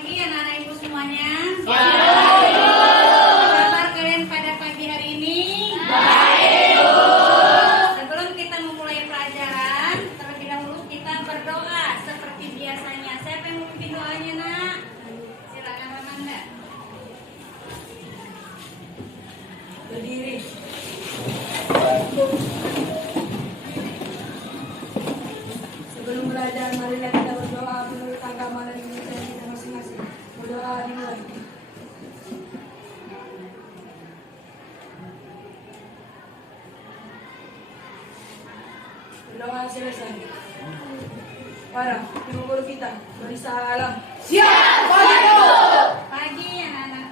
pagi anak-anak ibu semuanya. Apa kabar kalian pada pagi hari ini? Baik. Sebelum kita memulai pelajaran, terlebih dahulu kita berdoa seperti biasanya. Siapa yang memimpin doanya, Nak? Silakan Amanda. Berdiri. Sebelum belajar, marilah kita berdoa menurut agama dan kepercayaan kita masing-masing. Berdoa dimulai. Berdoa selesai. Para ibu guru kita, Marisa Alam. Siap, Pak Ibu. Pagi anak-anak.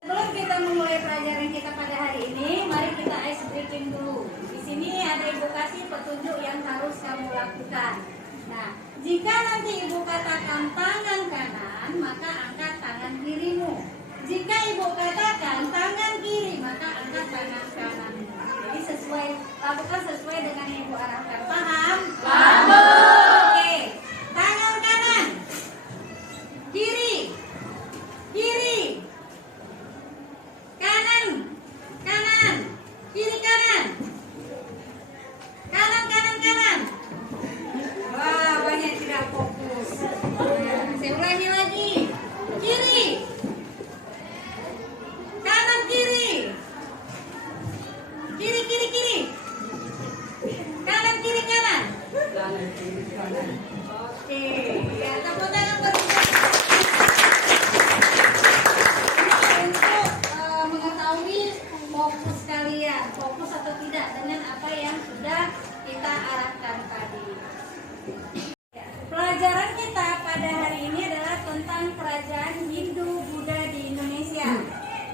Sebelum kita memulai pelajaran kita pada hari ini, mari kita ice breaking dulu. Di sini ada ibu kasih petunjuk yang harus kamu lakukan. Nah, jika nanti ibu katakan tangan kanan, maka angkat tangan kirimu. Jika ibu katakan tangan kiri, maka angkat tangan kanan. Jadi lakukan sesuai dengan yang ibu arahkan. Paham? Paham. Oke. Tangan kanan. Kiri. Kiri. Kanan. Kanan. Kiri kanan. Kanan kanan kanan. Wah, banyak tidak fokus. Saya ulangi lagi. Kiri. Kanan kiri. Kiri kiri kiri. Kanan kiri kanan. Oke, ya tepuk tangan berdua. Untuk mengetahui fokus kalian, fokus atau tidak dengan apa yang sudah kita arahkan tadi. Ya, pelajaran kita pada hari ini adalah tentang kerajaan Hindu Buddha di Indonesia,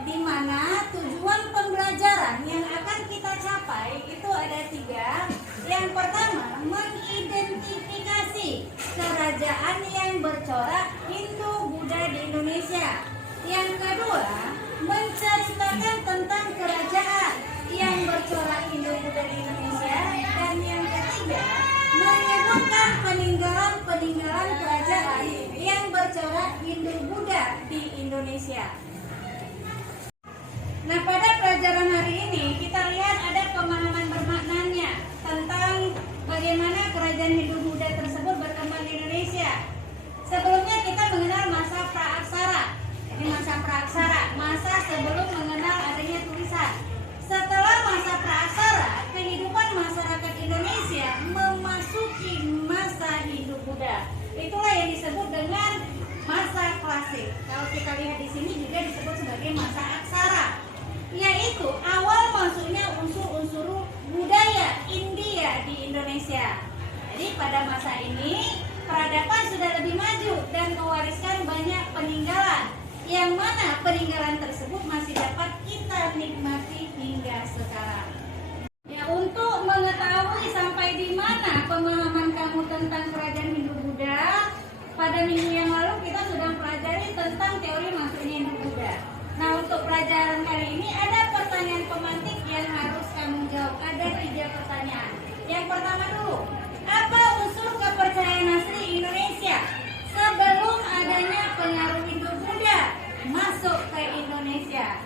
di mana tujuan pembelajaran yang akan kita capai itu ada 3. Yang pertama, mengidentifikasi kerajaan yang bercorak Hindu Buddha di Indonesia. Yang kedua, menceritakan tentang kerajaan yang bercorak Hindu Buddha di Indonesia. Dan yang ketiga, menyebutkan peninggalan kerajaan yang bercorak Hindu Buddha di Indonesia. Nah, pada pelajaran hari ini kita lihat ada pemahaman bermaknanya tentang bagaimana kerajaan Hindu Buddha tersebut berkembang di Indonesia. Sebelumnya kita mengenal masa praaksara. Ini masa praaksara, masa sebelum mengenal adanya tulisan. Setelah masa praaksara, kehidupan masyarakat Indonesia memasuki masa Hindu Buddha. Itulah yang disebut dengan masa klasik. Kalau kita lihat di sini juga disebut sebagai masa aksara, yaitu awal masuknya unsur-unsur budaya India di Indonesia. Jadi pada masa ini peradaban sudah lebih maju dan mewariskan banyak peninggalan, yang mana peninggalan tersebut masih dapat kita nikmati hingga sekarang. Ya, untuk mengetahui sampai di mana pemahaman kamu tentang kerajaan Hindu Buddha, pada minggu yang lalu kita sudah pelajari tentang teori masuknya Hindu Buddha. Nah, untuk pelajaran kali ini ada pertanyaan pemantik yang harus kamu jawab. Ada 3 pertanyaan. Yang pertama dulu, apa unsur kepercayaan asli Indonesia sebelum adanya pengaruh Hindu Buddha masuk ke Indonesia?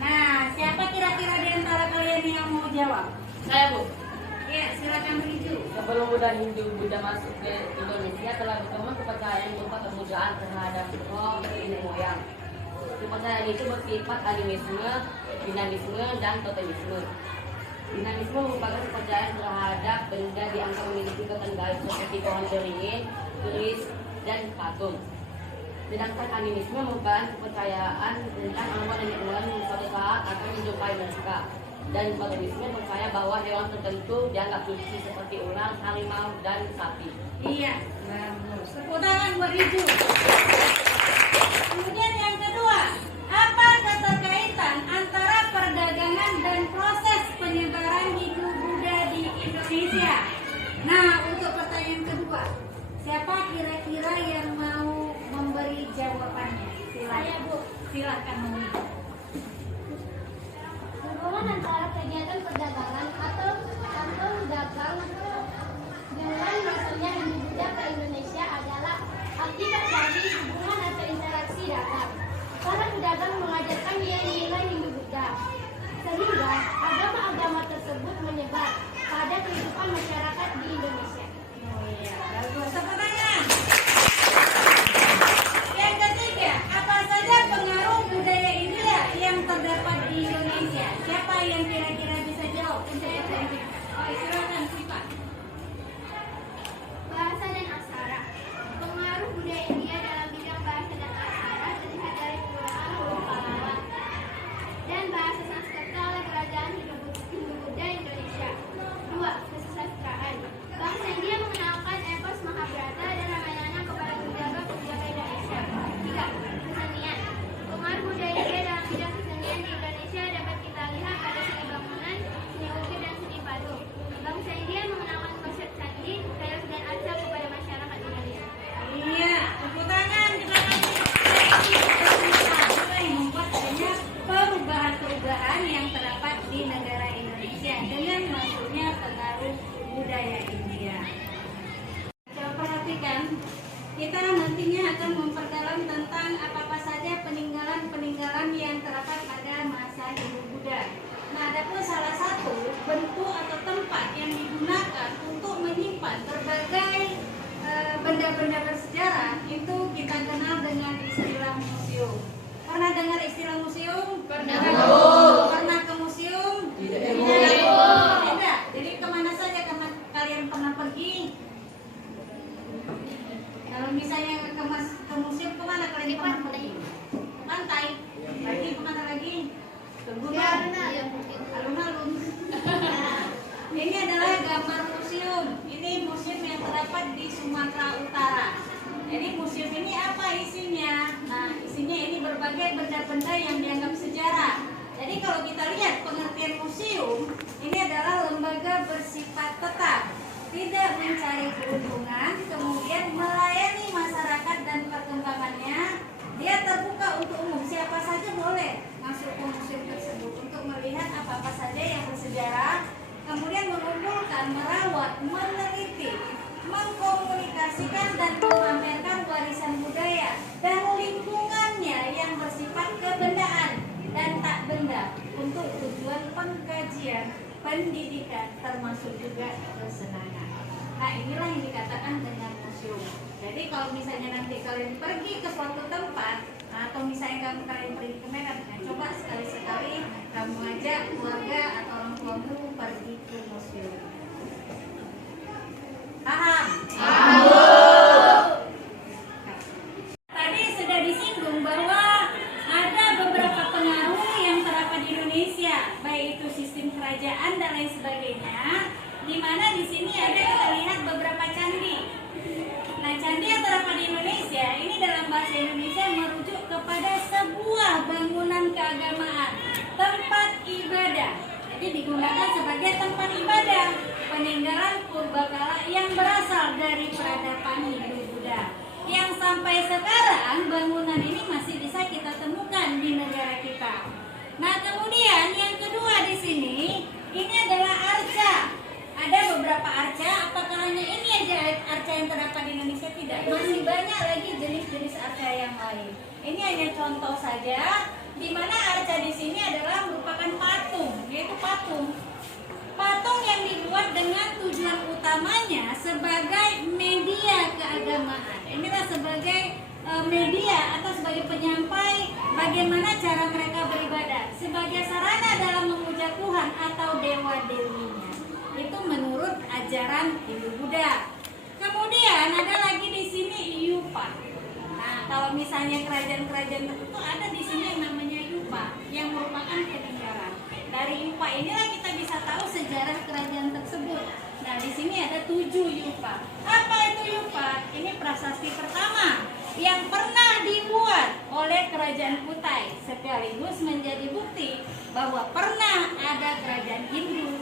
Nah, siapa kira-kira di antara kalian yang mau jawab? Saya, Bu. Ya, silakan Riju. Sebelum Buddha Hindu Buddha masuk ke Indonesia, telah berkembang kepercayaan berupa kebudayaan terhadap roh nenek moyang. Kepercayaan itu bersifat animisme, dinamisme, dan totemisme. Dinamisme merupakan kepercayaan terhadap benda dianggap memiliki ketentuan seperti pohon beringin, keris, dan patung. Sedangkan animisme merupakan kepercayaan tentang alam nenek moyang yang suatu saat akan menjumpai mereka. Dan totemisme percaya bahwa hewan tertentu dianggap suci seperti ular, harimau, dan sapi. Iya, bagus. Tepuk tangan buat Riju. Kemudian yang kedua, apa keterkaitan antara perdagangan dan proses penyebaran Hindu Buddha di Indonesia? Nah, untuk pertanyaan kedua, siapa kira-kira yang mau memberi jawabannya? Silakan, Bu. Silakan memberi. Hubungan antara kegiatan perdagangan atau dagang dengan masuknya Hindu Buddha ke Indonesia kita nantinya akan memperdalam tentang apa-apa saja peninggalan-peninggalan yang terdapat pada masa Hindu Buddha. Nah, adapun salah satu bentuk atau tempat yang digunakan untuk menyimpan berbagai benda-benda bersejarah itu kita kenal dengan istilah museum. Pernah dengar istilah museum? Pernah. Pernah ke museum? Tidak. Jadi kemana saja kalian pernah pergi? Kalau misalnya ke museum, kemana kalian pernah pergi? Pantai. Lagi kemana lagi? Ke gunung. Alun-alun. Ini adalah gambar museum. Ini museum yang terdapat di Sumatera Utara. Jadi museum ini apa isinya? Nah, isinya ini berbagai benda-benda yang dianggap sejarah. Jadi kalau kita lihat pengertian museum, ini adalah lembaga bersifat tetap, tidak mencari keuntungan, kemudian melayani masyarakat dan perkembangannya. Dia terbuka untuk umum, siapa saja boleh masuk ke museum tersebut untuk melihat apa-apa saja yang bersejarah, kemudian mengumpulkan, merawat, meneliti, mengkomunikasikan dan memamerkan warisan budaya dan lingkungannya yang bersifat kebendaan dan tak benda untuk tujuan pengkajian, pendidikan, termasuk juga kesenangan. Nah, inilah yang dikatakan dengan museum. Jadi kalau misalnya nanti kalian pergi ke suatu tempat, atau misalnya kalian pergi ke Medan, nah coba sekali-sekali kamu ajak keluarga atau orang tuamu pergi ke museum. Paham? Tadi sudah disinggung bahwa ada beberapa pengaruh yang terdapat di Indonesia, baik itu sistem kerajaan dan lain sebagainya, di mana di sini ada kita lihat beberapa candi. Nah, candi yang terdapat di Indonesia ini dalam bahasa Indonesia merujuk kepada sebuah bangunan keagamaan, tempat ibadah. Jadi digunakan sebagai tempat ibadah peninggalan purbakala yang berasal dari peradaban Hindu Buddha, yang sampai sekarang bangunan ini masih bisa kita temukan di negara kita. Nah, kemudian yang kedua di sini ini adalah arca. Ada beberapa arca, apakah hanya ini aja arca yang terdapat di Indonesia? Tidak, masih banyak lagi jenis-jenis arca yang lain. Ini hanya contoh saja, di mana arca di sini adalah merupakan patung, yaitu patung. Patung yang dibuat dengan tujuan utamanya sebagai media keagamaan. Inilah sebagai media atau sebagai penyampai bagaimana cara mereka beribadah, sebagai sarana dalam memuja Tuhan atau dewa-dewinya. Itu menurut ajaran Hindu Buddha. Kemudian ada lagi di sini yupa. Nah, kalau misalnya kerajaan-kerajaan tertentu ada di sini yang namanya yupa, yang merupakan peninggalan. Dari yupa inilah kita bisa tahu sejarah kerajaan tersebut. Nah, di sini ada 7 yupa. Apa itu yupa? Ini prasasti pertama yang pernah dibuat oleh kerajaan Kutai, sekaligus menjadi bukti bahwa pernah ada kerajaan Hindu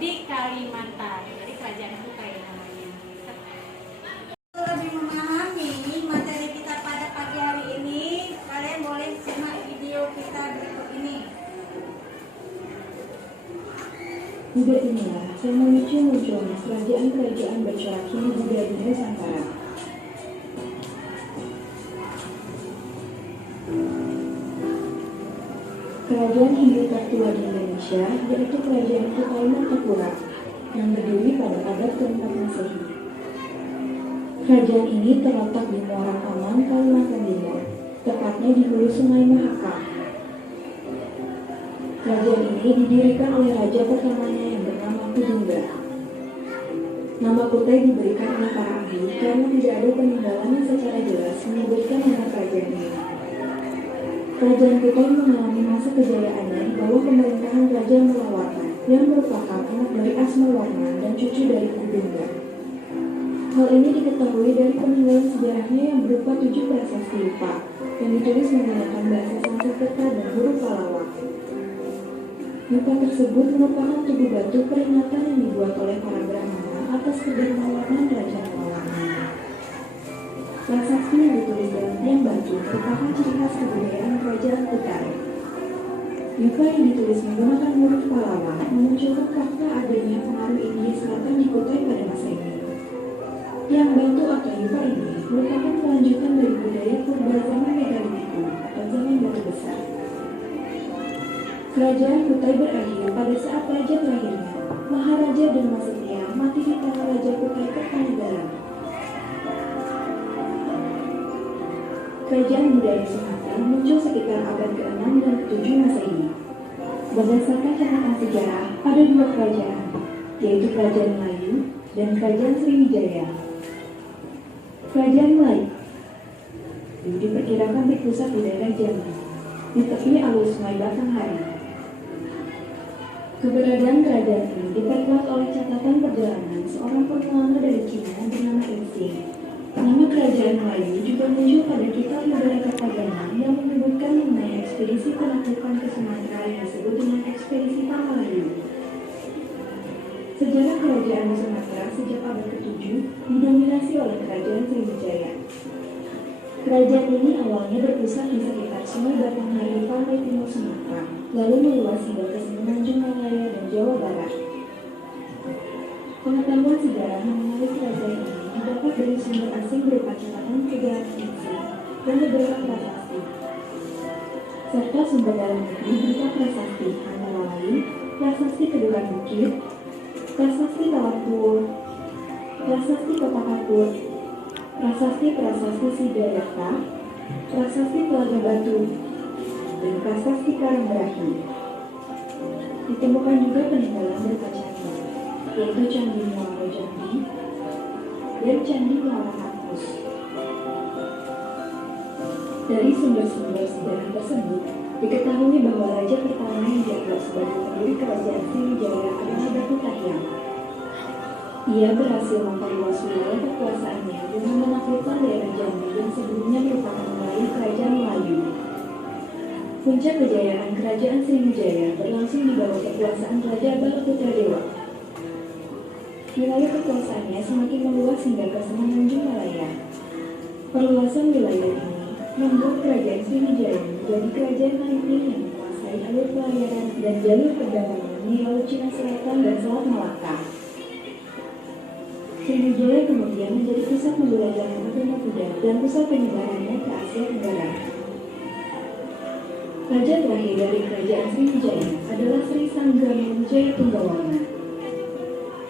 di Kalimantan. Jadi kerajaan Kutai namanya. Lebih memahami materi kita pada pagi hari ini, kalian boleh simak video kita berikut ini. Juga inilah yang memicu munculnya kerajaan-kerajaan bercorak Hindu Buddha di Nusantara. Kerajaan Hindu tertua di Indonesia yaitu Kerajaan Kutai Martapura yang berdiri pada abad ke-4 Masehi. Kerajaan ini terletak di Muara Kamang, Kalimantan Timur, tepatnya di hulu Sungai Mahakam. Kerajaan ini didirikan oleh raja pertamanya yang bernama Kudungga. Nama Kutai diberikan oleh para ahli karena tidak ada peninggalan yang secara jelas menyebutkan nama kerajaan ini. Kerajaan Kutai mengalami masa kejayaannya di bawah pemerintahan Raja Malawarna yang merupakan anak dari Asmawarna dan cucu dari Kudungga. Hal ini diketahui dari peninggalan sejarahnya yang berupa 7 prasasti yupa yang ditulis menggunakan bahasa Sanskerta dan huruf Palawak. Yupa tersebut merupakan tugu batu peringatan yang dibuat oleh para Brahmana atas kedermawanan Raja Malawarna. Prasasti yang ditulis dalam tiang batu merupakan ciri khas kebudayaan kerajaan Kutai. Yupa yang ditulis menggunakan huruf Palawak memunculkan fakta adanya pengaruh India Selatan di Kutai pada masa ini. Yang batu atau yupa ini merupakan kelanjutan dari budaya purba zaman Megalitikum atau zaman batu besar. Kerajaan Kutai berakhir pada saat raja terakhirnya, Maharaja Dharmasetiya, mati di tangan Raja Kutai Kertanegara. Kerajaan budaya Sumatera muncul sekitar abad ke-6 dan ke-7 Masehi. Berdasarkan catatan sejarah, ada dua kerajaan, yaitu Kerajaan Melayu dan Kerajaan Sriwijaya. Kerajaan Melayu diperkirakan berpusat di daerah Jambi, di tepi alur Sungai Batanghari. Keberadaan kerajaan ini diperkuat oleh catatan perjalanan seorang penelantar dari Cina bernama Insing. Nama kerajaan Melayu juga muncul pada kitab Negara Kertajana yang menyebutkan mengenai ekspedisi penaklukan ke Sumatera yang disebut dengan ekspedisi Pamalayu. Sejarah kerajaan di Sumatera sejak abad ke-7 didominasi oleh kerajaan Sriwijaya. Kerajaan ini awalnya berpusat di sekitar Sungai Batanghari, pantai timur Sumatera, lalu meluas hingga ke Semenanjung Malaya dan Jawa Barat. Pengetahuan sejarah mengenai kerajaan ini didapat dari sumber asing berupa catatan sejarah fiksi dan beberapa prasasti, serta sumber dalam negeri berupa prasasti antara lain prasasti Kedukan Bukit, prasasti Kawat Tuwuh, prasasti Kota Kapur, prasasti Siddhartha, prasasti Telaga Batu, dan prasasti Karangrahi. Ditemukan juga peninggalan berupa candi, yaitu Candi Muaro Jambi dan Candi Muara Kampus. Dari sumber-sumber sejarah tersebut, diketahui bahwa raja pertama yang dianggap sebagai pendiri kerajaan Sriwijaya adalah Batu Tahyang. Ia berhasil memperluas wilayah kekuasaannya dengan menaklukkan daerah Jambi yang sebelumnya merupakan wilayah kerajaan Melayu. Puncak kejayaan kerajaan Sriwijaya berlangsung di bawah kekuasaan Raja Balaputradewa. Wilayah kekuasaannya semakin meluas hingga ke Semenanjung Malaya. Perluasan wilayah ini membuat kerajaan Sriwijaya menjadi kerajaan maritim yang menguasai alur pelayaran dan jalur perdagangan di Laut Cina Selatan dan Selat Malaka. Sriwijaya kemudian menjadi pusat pembelajaran agama Buddha dan pusat penyebarannya ke Asia Tenggara. Raja terakhir dari kerajaan Sriwijaya adalah Sri Sanggamun Jayatunggawarna.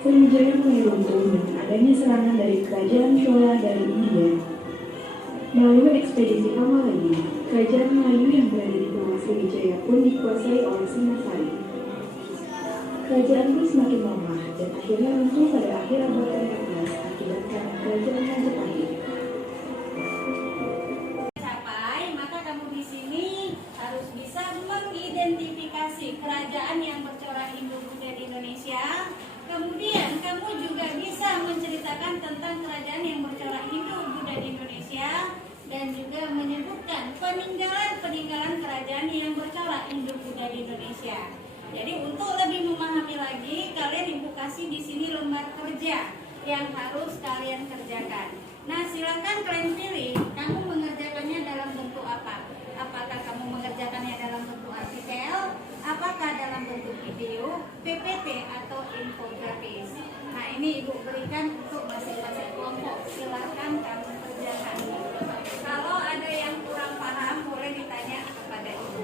Sriwijaya mulai runtuh dengan adanya serangan dari kerajaan Chola dari India. Melalui ekspedisi Pamalayu, kerajaan Melayu yang berada di bawah Sriwijaya pun dikuasai oleh Singasari. Kerajaan pun semakin lemah dan akhirnya runtuh pada akhir abad ke-14 akibat karena kerajaan Majapahit. Capai, maka kamu di sini harus bisa mengidentifikasi kerajaan yang bercorak Hindu-Buddha di Indonesia. Kemudian kamu juga bisa menceritakan tentang kerajaan yang bercorak Hindu-Buddha di Indonesia dan juga menyebutkan peninggalan kerajaan yang bercorak Hindu-Buddha di Indonesia. Jadi untuk lebih memahami lagi, kalian ibu kasih di sini lembar kerja yang harus kalian kerjakan. Nah, silakan kalian pilih, kamu mengerjakannya dalam bentuk apa? Apakah kamu mengerjakannya dalam bentuk artikel, apakah dalam bentuk video, PPT, atau infografis? Nah, ini ibu berikan untuk masing-masing kelompok. Silakan kamu kerjakan. Kalau ada yang kurang paham, boleh ditanya kepada ibu.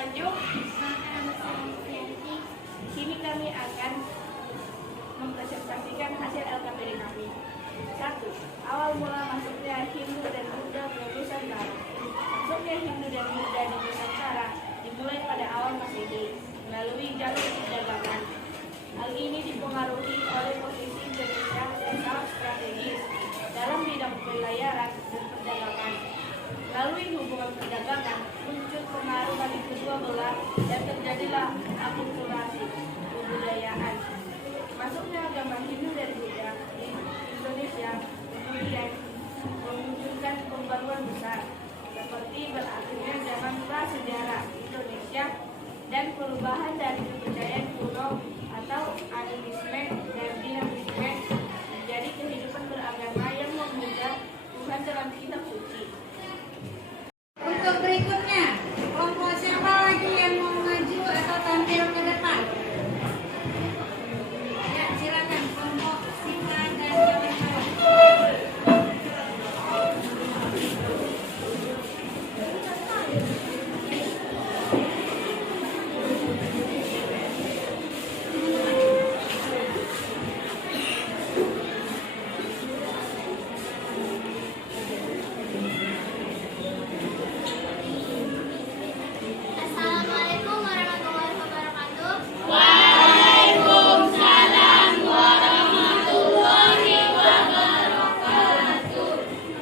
bertajuk Sini kami akan mempresentasikan hasil LKPD kami. 1. Awal mula masuknya Hindu dan Buddha ke Nusantara. Masuknya Hindu dan Buddha di Nusantara dimulai pada awal Masehi melalui jalur perdagangan. Hal ini dipengaruhi oleh posisi Indonesia yang sangat strategis dalam bidang pelayaran dan perdagangan. Melalui hubungan perdagangan, muncul pengaruh bagi kedua belah dan terjadilah akulturasi kebudayaan. Masuknya agama Hindu dan Buddha di Indonesia kemudian memunculkan pembaruan besar, seperti berakhirnya zaman prasejarah Indonesia dan perubahan dari kepercayaan kuno atau animisme dan dinamisme menjadi kehidupan beragama yang memuja Tuhan dalam kitab suci. Untuk berikutnya, kelompok siapa lagi yang mau maju atau tampil ke depan? Ya, silakan kelompok Sita dan kawan-kawan. Assalamualaikum warahmatullahi wabarakatuh.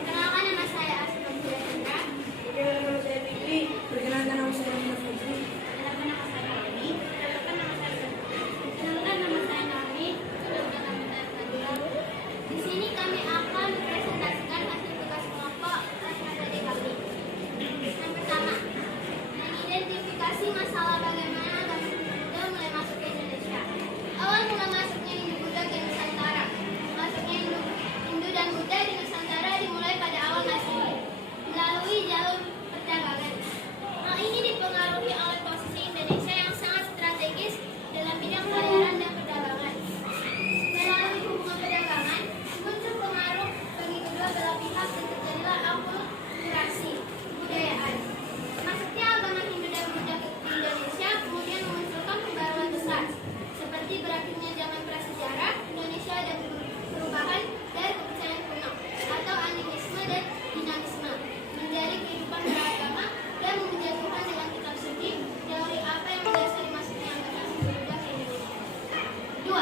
Perkenalkan, nama saya Asma Chandra. Perkenalkan, nama saya Fikri. Perkenalkan, nama saya Muhammad Fajri. Perkenalkan, nama saya Naomi. Perkenalkan, nama saya Naomi. Perkenalkan, nama saya Fadila. Di sini kami akan mempresentasikan hasil tugas kelompok LKPD kami. Yang pertama, mengidentifikasi masalah bagaimana agama Hindu mulai masuk ke Indonesia. Awal mula masuknya Hindu Buddha ke Nusantara. Masuknya Hindu dan Buddha di Nusantara dimulai pada awal Masehi melalui jalur perdagangan. Hal ini dipengaruhi oleh posisi Indonesia yang sangat strategis dalam bidang pelayaran dan perdagangan. Melalui hubungan perdagangan, muncul pengaruh bagi kedua belah pihak dan terjadilah akulturasi kebudayaan. Masuknya agama Hindu dan Buddha ke Indonesia kemudian memunculkan pembaruan besar, seperti berakhirnya zaman prasejarah Indonesia dan perubahan dari kepercayaan kuno atau animisme dan dinamisme menjadi kehidupan beragama dan memuja Tuhan dengan kitab suci. Teori apa yang mendasari masuknya agama Hindu Buddha ke Indonesia? 2.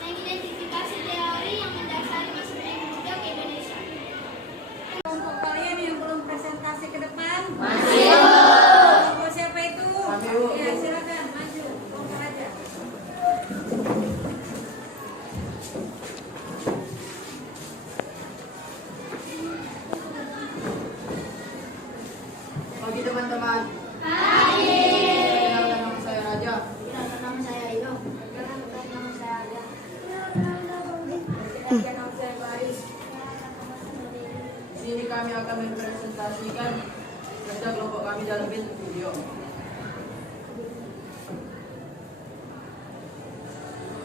Mengidentifikasi teori yang mendasari masuknya Hindu Buddha ke Indonesia. Kelompok kalian yang belum presentasi ke depan? Kelompok siapa itu? Ya, silakan maju. Kelompok aja. Pagi teman-teman. Perkenalkan, nama saya Raja. Perkenalkan, nama saya Rio. Perkenalkan, nama saya Ada. Perkenalkan, nama saya Baris. Di sini kami akan mempresentasikan kerja kelompok kami dalam bentuk video.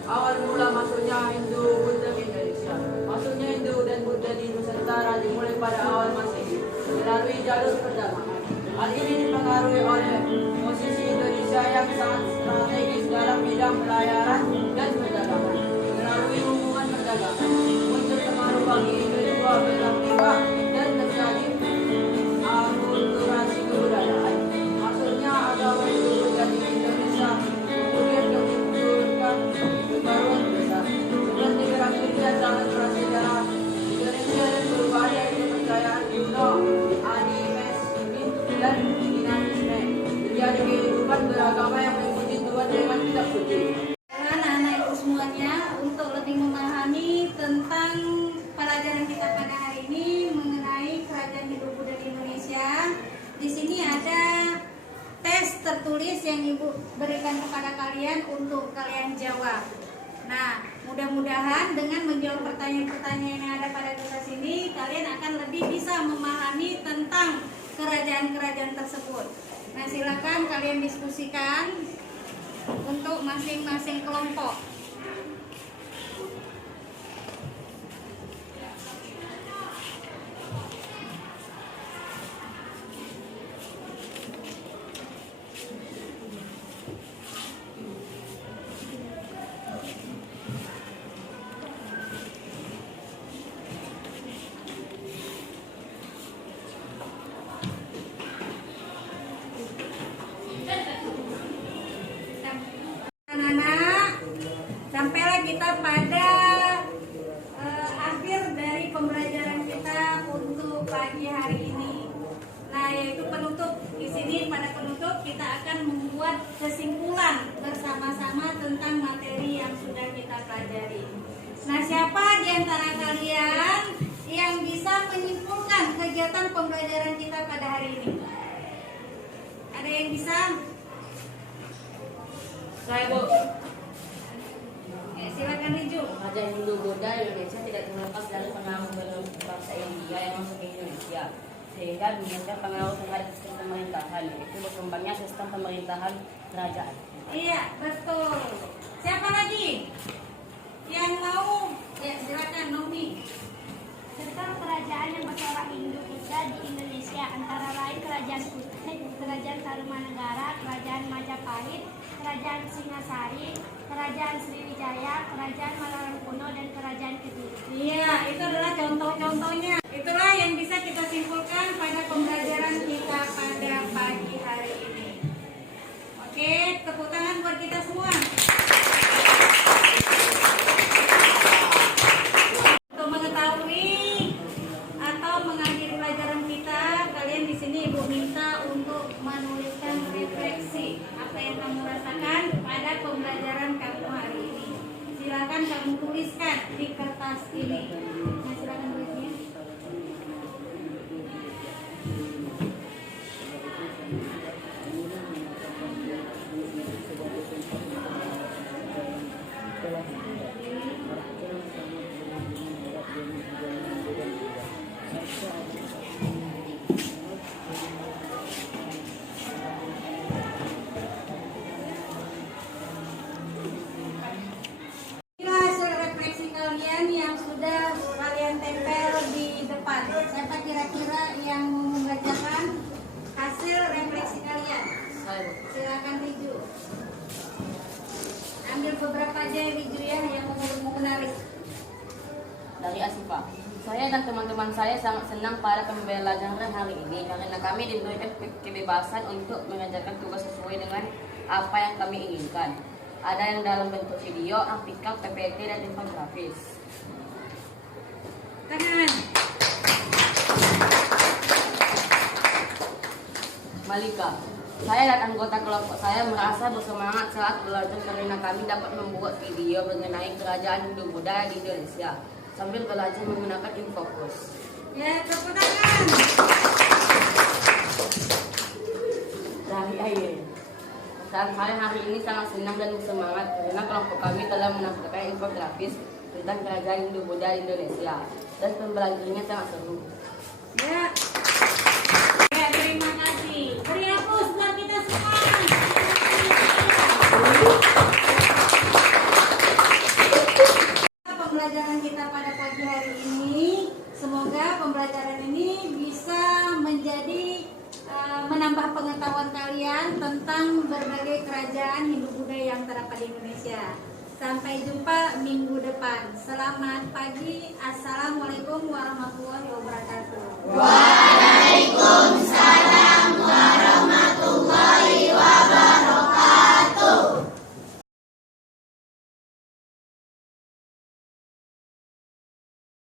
Awal mula masuknya Hindu Buddha ke Indonesia. Masuknya Hindu dan Buddha di Nusantara dimulai pada awal Masehi melalui jalur perdagangan. Hal ini dipengaruhi oleh posisi Indonesia yang sangat strategis dalam bidang pelayaran dan perdagangan. Melalui hubungan perdagangan, muncul pengaruh bagi kedua belah pihak dan terjadi akulturasi kebudayaan. Masuknya agama Hindu Buddha di Indonesia kemudian memunculkan pembaruan besar, seperti berakhirnya zaman prasejarah Indonesia dan perubahan dari kepercayaan kuno, animisme dan dinamisme menjadi kehidupan beragama yang mengikuti Tuhan dengan kitab suci. Anak-anak itu semuanya untuk lebih memahami tentang pelajaran kita pada hari ini mengenai kerajaan Hindu Buddha di Indonesia. Di sini ada tes tertulis yang Ibu berikan kepada kalian untuk kalian jawab. Nah, mudah-mudahan dengan menjawab pertanyaan-pertanyaan yang ada pada kertas ini, kalian akan lebih bisa memahami tentang kerajaan-kerajaan tersebut. Nah, silakan kalian diskusikan untuk masing-masing kelompok. yang bisa? Saya Bu, Silakan Riju. Kerajaan Hindu Buddha Indonesia tidak terlepas dari pengaruh bangsa India yang masuk ke Indonesia, sehingga meningkatkan pengaruh terhadap sistem pemerintahan, yaitu berkembangnya sistem pemerintahan kerajaan. Iya, betul. Siapa lagi yang mau? Ya, silakan Nomi. Sistem kerajaan yang bercorak Hindu Buddha di Indonesia antara lain Kerajaan Kutai, Kerajaan Tarumanegara, Kerajaan Majapahit, Kerajaan Singasari, Kerajaan Sriwijaya, Kerajaan Mataram Kuno, dan Kerajaan Kediri. Iya, itu adalah contoh-contohnya. Itulah yang bisa kita simpulkan pada pembelajaran kita pada pagi hari ini. Oke, tepuk tangan buat kita semua. Untuk mengetahui atau mengakhiri pelajaran kita, kalian di sini Ibu minta untuk menuliskan refleksi apa yang kamu rasakan pada pembelajaran kamu hari ini. Silakan kamu tuliskan di kertas ini. Nah, silakan tulisnya. Inilah hasil refleksi kalian yang sudah kalian tempel di depan. Siapa kira-kira yang mau membacakan hasil refleksi kalian? Saya Bu. Silakan Riju. Ambil beberapa aja Riju ya yang mau menarik. Dari Asifa. Saya dan teman-teman saya sangat senang pada pembelajaran hari ini karena kami diberikan kebebasan untuk mengerjakan tugas sesuai dengan apa yang kami inginkan. Ada yang dalam bentuk video, artikel, PPT, dan infografis. Tangan. Malika. Saya dan anggota kelompok saya merasa bersemangat saat belajar karena kami dapat membuat video mengenai kerajaan Hindu Buddha di Indonesia sambil belajar menggunakan infografis. Ya, tepuk tangan. Dari Air. Saat hari ini sangat senang dan bersemangat karena kelompok kami telah menampilkan infografis tentang kerajaan Hindu Buddha di Indonesia dan pembelajarannya sangat seru. Ya. Ya, terima kasih. Beri aplaus buat kita semua. Pembelajaran kita pada pagi hari ini, semoga pembelajaran ini bisa menjadi menambah pengetahuan kalian tentang berbagai kerajaan Hindu Buddha yang terdapat di Indonesia. Sampai jumpa minggu depan. Selamat pagi. Assalamualaikum warahmatullahi wabarakatuh.